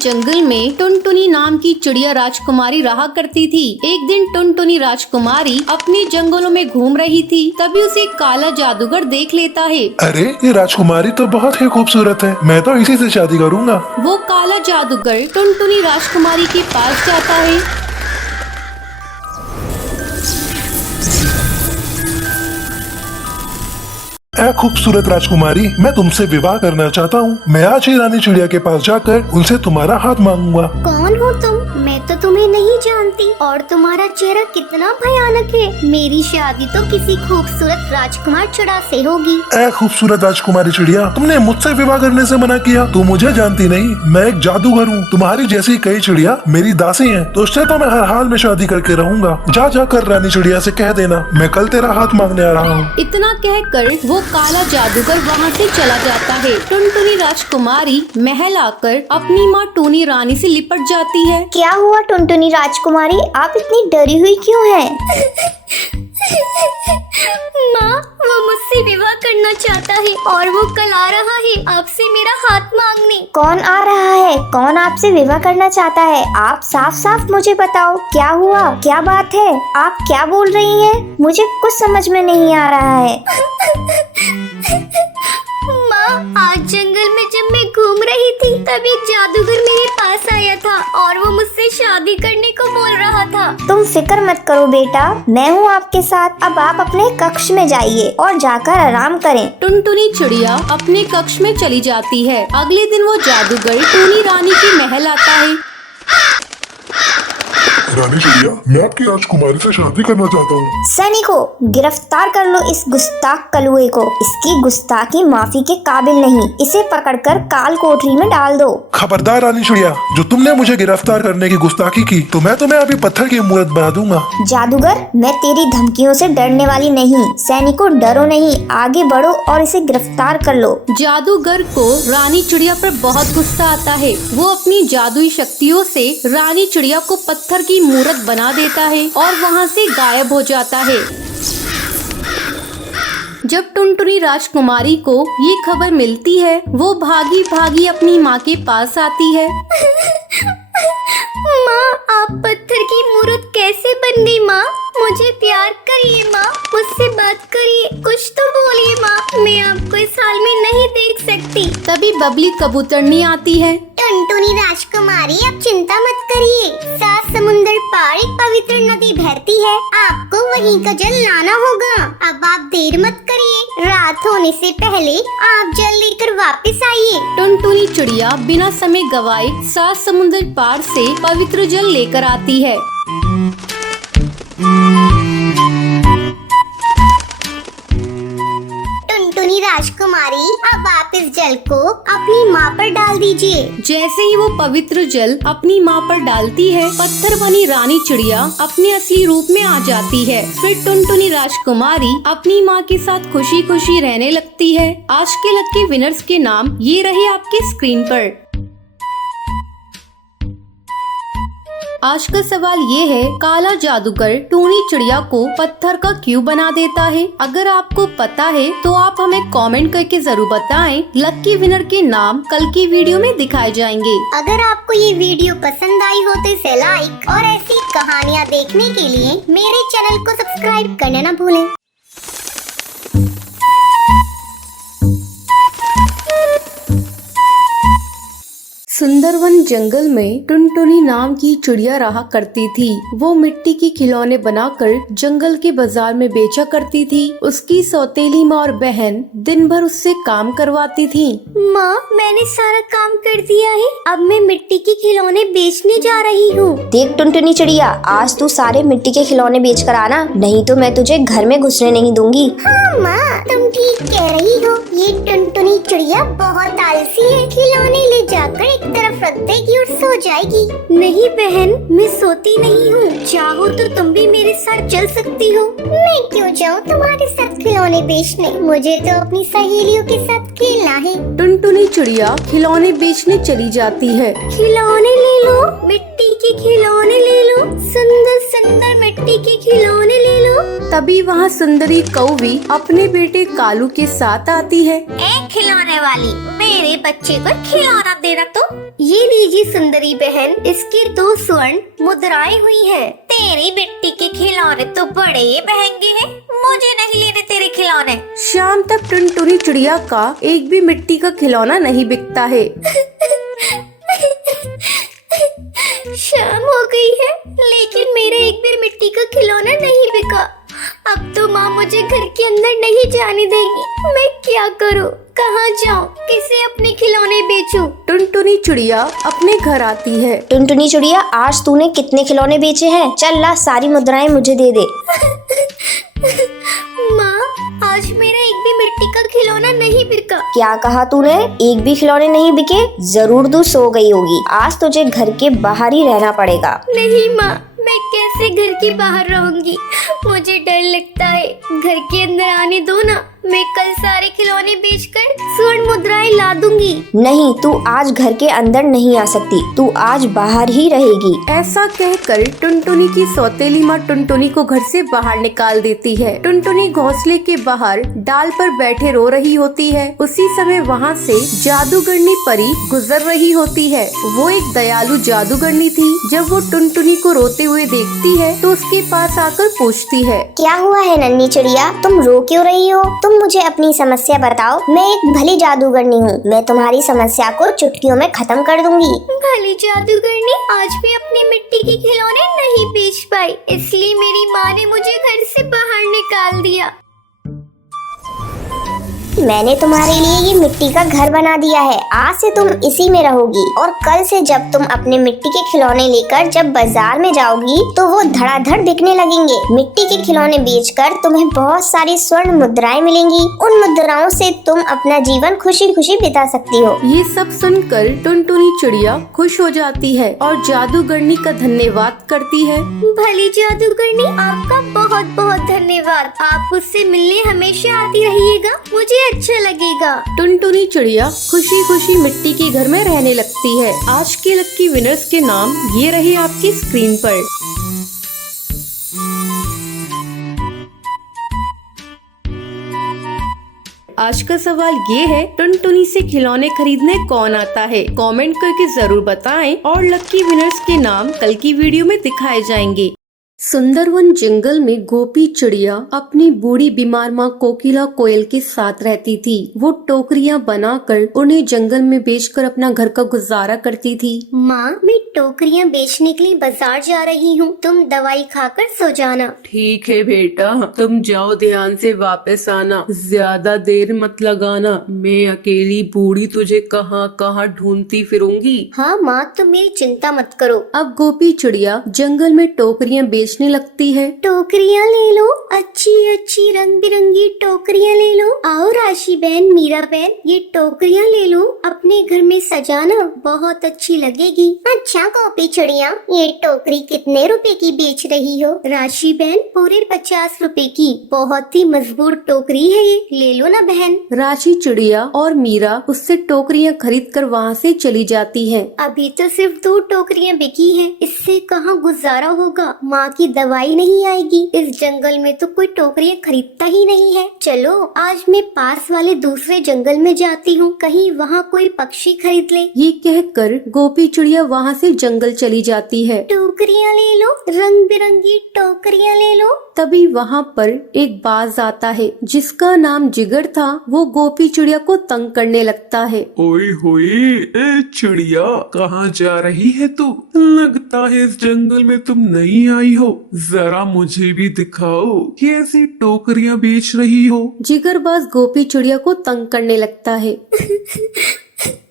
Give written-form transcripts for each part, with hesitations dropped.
जंगल में टुनटुनी नाम की चिड़िया राजकुमारी रहा करती थी। एक दिन टुनटुनी राजकुमारी अपने जंगलों में घूम रही थी, तभी उसे काला जादूगर देख लेता है। अरे ये राजकुमारी तो बहुत ही खूबसूरत है, मैं तो इसी से शादी करूंगा। वो काला जादूगर टुनटुनी राजकुमारी के पास जाता है। ऐ खूबसूरत राजकुमारी, मैं तुमसे विवाह करना चाहता हूँ। मैं आज ही रानी चिड़िया के पास जाकर उनसे तुम्हारा हाथ मांगूंगा। कौन हो तुम? मैं तो तुम्हें नहीं जानती और तुम्हारा चेहरा कितना भयानक है। मेरी शादी तो किसी खूबसूरत राजकुमार चिड़ा से होगी। ऐ खूबसूरत राजकुमारी चिड़िया, तुमने मुझसे विवाह करने से मना किया। तुम मुझे जानती नहीं, मैं एक जादूगर हूँ। तुम्हारी जैसी कई चिड़िया मेरी दासी हैं, तो उससे तो मैं हर हाल में शादी करके रहूंगा। जा जाकर रानी चिड़िया से कह देना मैं कल तेरा हाथ मांगने आ रहा हूँ। इतना कहकर वो काला जादूगर वहाँ से चला जाता है। टुनटुनी राजकुमारी महल आकर अपनी माँ टूनी रानी से लिपट जाती है। क्या हुआ टुनटुनी राजकुमारी, आप इतनी डरी हुई क्यों हैं? माँ, वो मुझसे विवाह करना चाहता है और वो कल आ रहा है आपसे मेरा हाथ मांगने। कौन आ रहा है? कौन आपसे विवाह करना चाहता है? आप साफ साफ मुझे बताओ, क्या हुआ, क्या बात है? आप क्या बोल रही हैं? मुझे कुछ समझ में नहीं आ रहा है। माँ, आज जंगल में जब मैं घूम रही थी तभी जादूगर मेरे पास आया था और वो मुझसे शादी करने को बोल रहा था। तुम फिक्र मत करो बेटा, मैं हूँ आपके साथ। अब आप अपने कक्ष में जाइए और जाकर आराम करें। टुनटुनी चिड़िया अपने कक्ष में चली जाती है। अगले दिन वो जादूगर टूनी रानी के महल आता है। रानी चिड़िया, मैं आपकी राजकुमारी से शादी करना चाहता हूँ। सैनिकों, गिरफ्तार कर लो इस गुस्ताख कलुए को। इसकी गुस्ताखी माफी के काबिल नहीं। इसे पकड़कर काल कोठरी में डाल दो। खबरदार रानी चिड़िया, जो तुमने मुझे गिरफ्तार करने की गुस्ताखी की तो मैं तुम्हें अभी पत्थर की मूर्त बना दूंगा। जादूगर, मैं तेरी धमकियों से डरने वाली नहीं। सैनिकों, डरो नहीं, आगे बढ़ो और इसे गिरफ्तार कर लो। जादूगर को रानी चिड़िया पर बहुत गुस्सा आता है। वो अपनी जादुई शक्तियों से रानी चिड़िया को पत्थर की मूर्त बना देता है और वहाँ से गायब हो जाता है। जब टुनटुनी राजकुमारी को ये खबर मिलती है, वो भागी भागी अपनी माँ के पास आती है। माँ, आप पत्थर की मूर्त कैसे बन गई माँ? मुझे प्यार करिए माँ, मुझसे बात करिए, कुछ तो बोलिए माँ। मैं आपको इस हाल में नहीं देख सकती। तभी बबली कबूतरनी आती है। टुनटुनी राजकुमारी, आप चिंता मत करिए। 7 समुंदर पार एक पवित्र नदी बहती है, आपको वहीं का जल लाना होगा। अब आप देर मत करिए, रात होने से पहले आप जल लेकर वापस आइए। टुनटुनी चिड़िया बिना समय गवाए 7 समुंदर पार से पवित्र जल लेकर आती है। टुनटुनी राजकुमारी, अब आप इस जल को अपनी माँ पर डाल दीजिए। जैसे ही वो पवित्र जल अपनी माँ पर डालती है, पत्थर बनी रानी चिड़िया अपने असली रूप में आ जाती है। फिर टुनटुनी राजकुमारी अपनी माँ के साथ खुशी खुशी रहने लगती है। आज के लकी विनर्स के नाम ये रहे आपके स्क्रीन पर। आज का सवाल ये है, काला जादूगर टूनी चिड़िया को पत्थर का क्यों बना देता है? अगर आपको पता है तो आप हमें कमेंट करके जरूर बताएं। लकी विनर के नाम कल की वीडियो में दिखाए जाएंगे। अगर आपको ये वीडियो पसंद आई हो तो इसे लाइक और ऐसी कहानियाँ देखने के लिए मेरे चैनल को सब्सक्राइब करना न भूलें। सुंदरवन जंगल में टुनटुनी नाम की चिड़िया रहा करती थी। वो मिट्टी के खिलौने बनाकर जंगल के बाजार में बेचा करती थी। उसकी सौतेली माँ और बहन दिन भर उससे काम करवाती थी। माँ, मैंने सारा काम कर दिया है, अब मैं मिट्टी के खिलौने बेचने जा रही हूँ। देख टुनटुनी चिड़िया, आज तू सारे मिट्टी के खिलौने बेच कर आना, नहीं तो मैं तुझे घर में घुसने नहीं दूंगी। हाँ माँ, तुम ठीक कह रही हो। ये टुनटुनी चिड़िया बहुत आलसी है, खिलौने ले जाकर एक तरफ रख देगी और सो जाएगी। नहीं बहन, मैं सोती नहीं हूँ। चाहो तो तुम भी मेरे साथ चल सकती हो। मैं क्यों जाऊँ तुम्हारे साथ खिलौने खिलौने बेचने, मुझे तो अपनी सहेलियों के साथ खेलना है। टुनटुनी चिड़िया खिलौने बेचने चली जाती है। खिलौने ले लो, मिट्टी के खिलौने ले लो, सुंदर सुंदर मिट्टी के खिलौने ले लो। तभी वहाँ सुंदरी कौवी अपने बेटे कालू के साथ आती है। ए खिलौने वाली, मेरे बच्चे को खिलौना देना तो। ये लीजिए सुंदरी बहन, इसकी 2 स्वर्ण मुद्राएं हुई हैं। तेरी मिट्टी के खिलौने तो बड़े महंगे हैं, मुझे नहीं लेने तेरे खिलौने। शाम तक टुनटुनी चिड़िया का एक भी मिट्टी का खिलौना नहीं बिकता है। शाम हो गई है, लेकिन मेरा एक भी मिट्टी का खिलौना नहीं बिका। अब तो माँ मुझे घर के अंदर नहीं जाने देगी। मैं क्या करूँ, कहाँ जाऊँ, किसे अपने खिलौने बेचूं? टुनटुनी चिड़िया अपने घर आती है। टुनटुनी चिड़िया, आज तूने कितने खिलौने बेचे हैं? चल ला, सारी मुद्राएं मुझे दे दे। माँ, आज मेरा एक भी मिट्टी का खिलौना नहीं बिका। क्या कहा तूने? एक भी खिलौने नहीं बिके? जरूर तू सो गई होगी। आज तुझे घर के बाहर ही रहना पड़ेगा। नहीं माँ, मैं कैसे घर के बाहर रहूंगी? मुझे डर लगता है। घर के अंदर आने दो ना, मैं कल सारे खिलौने बेचकर स्वर्ण मुद्राएं ला दूंगी। नहीं, तू आज घर के अंदर नहीं आ सकती, तू आज बाहर ही रहेगी। ऐसा कहकर टुनटुनी की सौतेली माँ टुनटुनी को घर से बाहर निकाल देती है। टुनटुनी घोंसले के बाहर डाल पर बैठे रो रही होती है। उसी समय वहाँ से जादूगरनी परी गुजर रही होती है। वो एक दयालु जादूगरनी थी। जब वो टुनटुनी को रोते हुए देखती है तो उसके पास आकर पूछती है, क्या हुआ है नन्ही चिड़िया, तुम रो क्यों रही हो? तुम मुझे अपनी समस्या बताओ। मैं एक भली जादूगरनी हूँ, मैं तुम्हारी समस्या को चुटकियों में खत्म कर दूंगी। भली जादूगरनी, आज भी अपनी मिट्टी के खिलौने नहीं बेच पाई, इसलिए मेरी माँ ने मुझे घर से बाहर निकाल दिया। मैंने तुम्हारे लिए ये मिट्टी का घर बना दिया है। आज से तुम इसी में रहोगी और कल से जब तुम अपने मिट्टी के खिलौने लेकर जब बाजार में जाओगी तो वो धड़ाधड़ बिकने लगेंगे। मिट्टी के खिलौने बेचकर तुम्हें बहुत सारी स्वर्ण मुद्राएं मिलेंगी। उन मुद्राओं से तुम अपना जीवन खुशी खुशी बिता सकती हो। ये सब सुनकर टुनटुनी चिड़िया खुश हो जाती है और जादूगरनी का धन्यवाद करती है। भली जादूगरनी, आपका बहुत बहुत धन्यवाद। आप मुझसे मिलने हमेशा आती रहिएगा, मुझे अच्छा लगेगा। टुनटुनी चिड़िया खुशी खुशी मिट्टी के घर में रहने लगती है। आज के लकी विनर्स के नाम ये रहे आपकी स्क्रीन पर। आज का सवाल ये है, टुनटुनी से खिलौने खरीदने कौन आता है? कमेंट करके जरूर बताएं और लकी विनर्स के नाम कल की वीडियो में दिखाए जाएंगे। सुंदरवन जंगल में गोपी चिड़िया अपनी बूढ़ी बीमार माँ कोकिला कोयल के साथ रहती थी। वो टोकरियाँ बनाकर उन्हें जंगल में बेचकर अपना घर का गुजारा करती थी। माँ, मैं टोकरियाँ बेचने के लिए बाजार जा रही हूँ, तुम दवाई खाकर सो जाना। ठीक है बेटा, तुम जाओ, ध्यान से वापस आना, ज्यादा देर मत लगाना। मैं अकेली बूढ़ी तुझे कहाँ कहाँ ढूंढती फिरूंगी। हाँ माँ, तुम मेरी चिंता मत करो। अब गोपी चिड़िया जंगल में टोकरियाँ बेचने लगती है। टोकरियाँ ले लो, अच्छी अच्छी रंग बिरंगी टोकरियाँ ले लो। आओ राशि बहन, मीरा बहन, ये टोकरियाँ ले लो, अपने घर में सजाना, बहुत अच्छी लगेगी। अच्छा गोपी चिड़िया, ये टोकरी कितने रुपए की बेच रही हो? राशि बहन, पूरे 50 रुपए की। बहुत ही मजबूत टोकरी है ये, ले लो ना बहन। राशि चिड़िया और मीरा उससे टोकरियाँ खरीद कर वहाँ से चली जाती है। अभी तो सिर्फ 2 टोकरियाँ बिकी हैं, इससे कहाँ गुजारा होगा? माँ की दवाई नहीं आएगी। इस जंगल में तो कोई टोकरियाँ खरीदता ही नहीं है। चलो आज मैं पास वाले दूसरे जंगल में जाती हूँ, कहीं वहाँ कोई पक्षी खरीद ले। ये कहकर गोपी चिड़िया वहाँ से जंगल चली जाती है। टोकरियाँ ले लो, रंग बिरंगी टोकरियाँ ले लो। तभी वहाँ पर एक बाज आता है जिसका नाम जिगर था। वो गोपी चिड़िया को तंग करने लगता है। ओए होए, ए चिड़िया, कहाँ जा रही है तू? लगता है इस जंगल में तुम नहीं आई हो। जरा मुझे भी दिखाओ, कैसी टोकरियाँ बेच रही हो? जिगरबाज गोपी चिड़िया को तंग करने लगता है।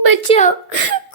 बचाओ,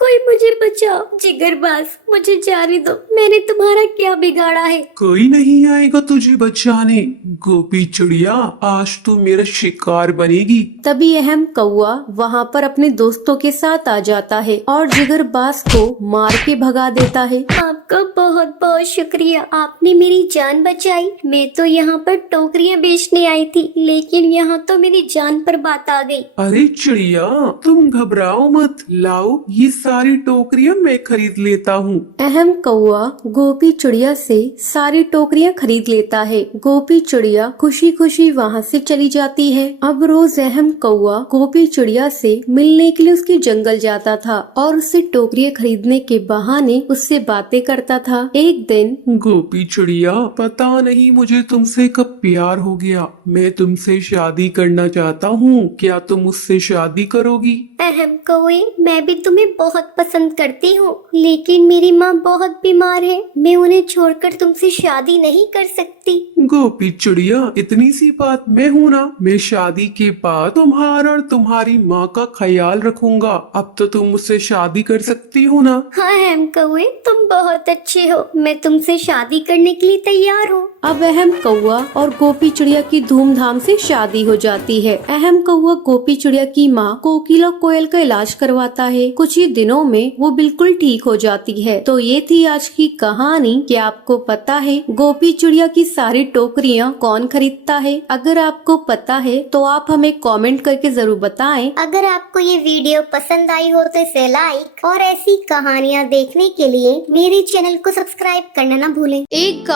कोई मुझे बचाओ। जिगरबाज, मुझे जाने दो, मैंने तुम्हारा क्या बिगाड़ा है? कोई नहीं आएगा तुझे बचाने। गोपी चिड़िया, आज तू मेरा शिकार बनेगी। तभी अहम कौआ वहाँ पर अपने दोस्तों के साथ आ जाता है और जिगरबाज को मार के भगा देता है। आपका बहुत बहुत शुक्रिया, आपने मेरी जान बचाई। मैं तो यहाँ पर टोकरियाँ बेचने आई थी, लेकिन यहाँ तो मेरी जान पर बात आ गई। अरे चिड़िया, तुम घबराओ मत, लाओ ये सारी टोकरियां मैं खरीद लेता हूँ। अहम कौआ गोपी चिड़िया से सारी टोकरियां खरीद लेता है। गोपी चिड़िया खुशी खुशी वहाँ से चली जाती है। अब रोज अहम कौआ गोपी चिड़िया से मिलने के लिए उसके जंगल जाता था और उससे टोकरियां खरीदने के बहाने उससे बातें करता था। एक दिन गोपी चिड़िया, पता नहीं मुझे तुमसे कब प्यार हो गया। मैं तुमसे शादी करना चाहता हूँ, क्या तुम मुझसे शादी करोगी? अहम कौए, मैं भी तुम्हें बहुत पसंद करती हूँ, लेकिन मेरी माँ बहुत बीमार है। मैं उन्हें छोड़कर तुमसे शादी नहीं कर सकती। गोपी चिड़िया, इतनी सी बात, मैं हूँ ना। मैं शादी के बाद तुम्हारा और तुम्हारी माँ का ख्याल रखूंगा। अब तो तुम मुझसे शादी कर सकती हो ना? हाँ अहम कौए, तुम बहुत अच्छे हो, मैं तुमसे शादी करने के लिए तैयार हूँ। अब अहम कौआ और गोपी चिड़िया की धूमधाम से शादी हो जाती है। अहम कौआ गोपी चिड़िया की माँ कोकिला कोयल का इलाज करवाता है। कुछ ही दिनों में वो बिल्कुल ठीक हो जाती है। तो ये थी आज की कहानी। क्या आपको पता है गोपी चिड़िया की सारी टोकरियाँ कौन खरीदता है? अगर आपको पता है तो आप हमें कमेंट करके जरूर बताएं। अगर आपको ये वीडियो पसंद आई हो तो इसे लाइक और ऐसी कहानियाँ देखने के लिए मेरे चैनल को सब्सक्राइब करना ना भूलें। एक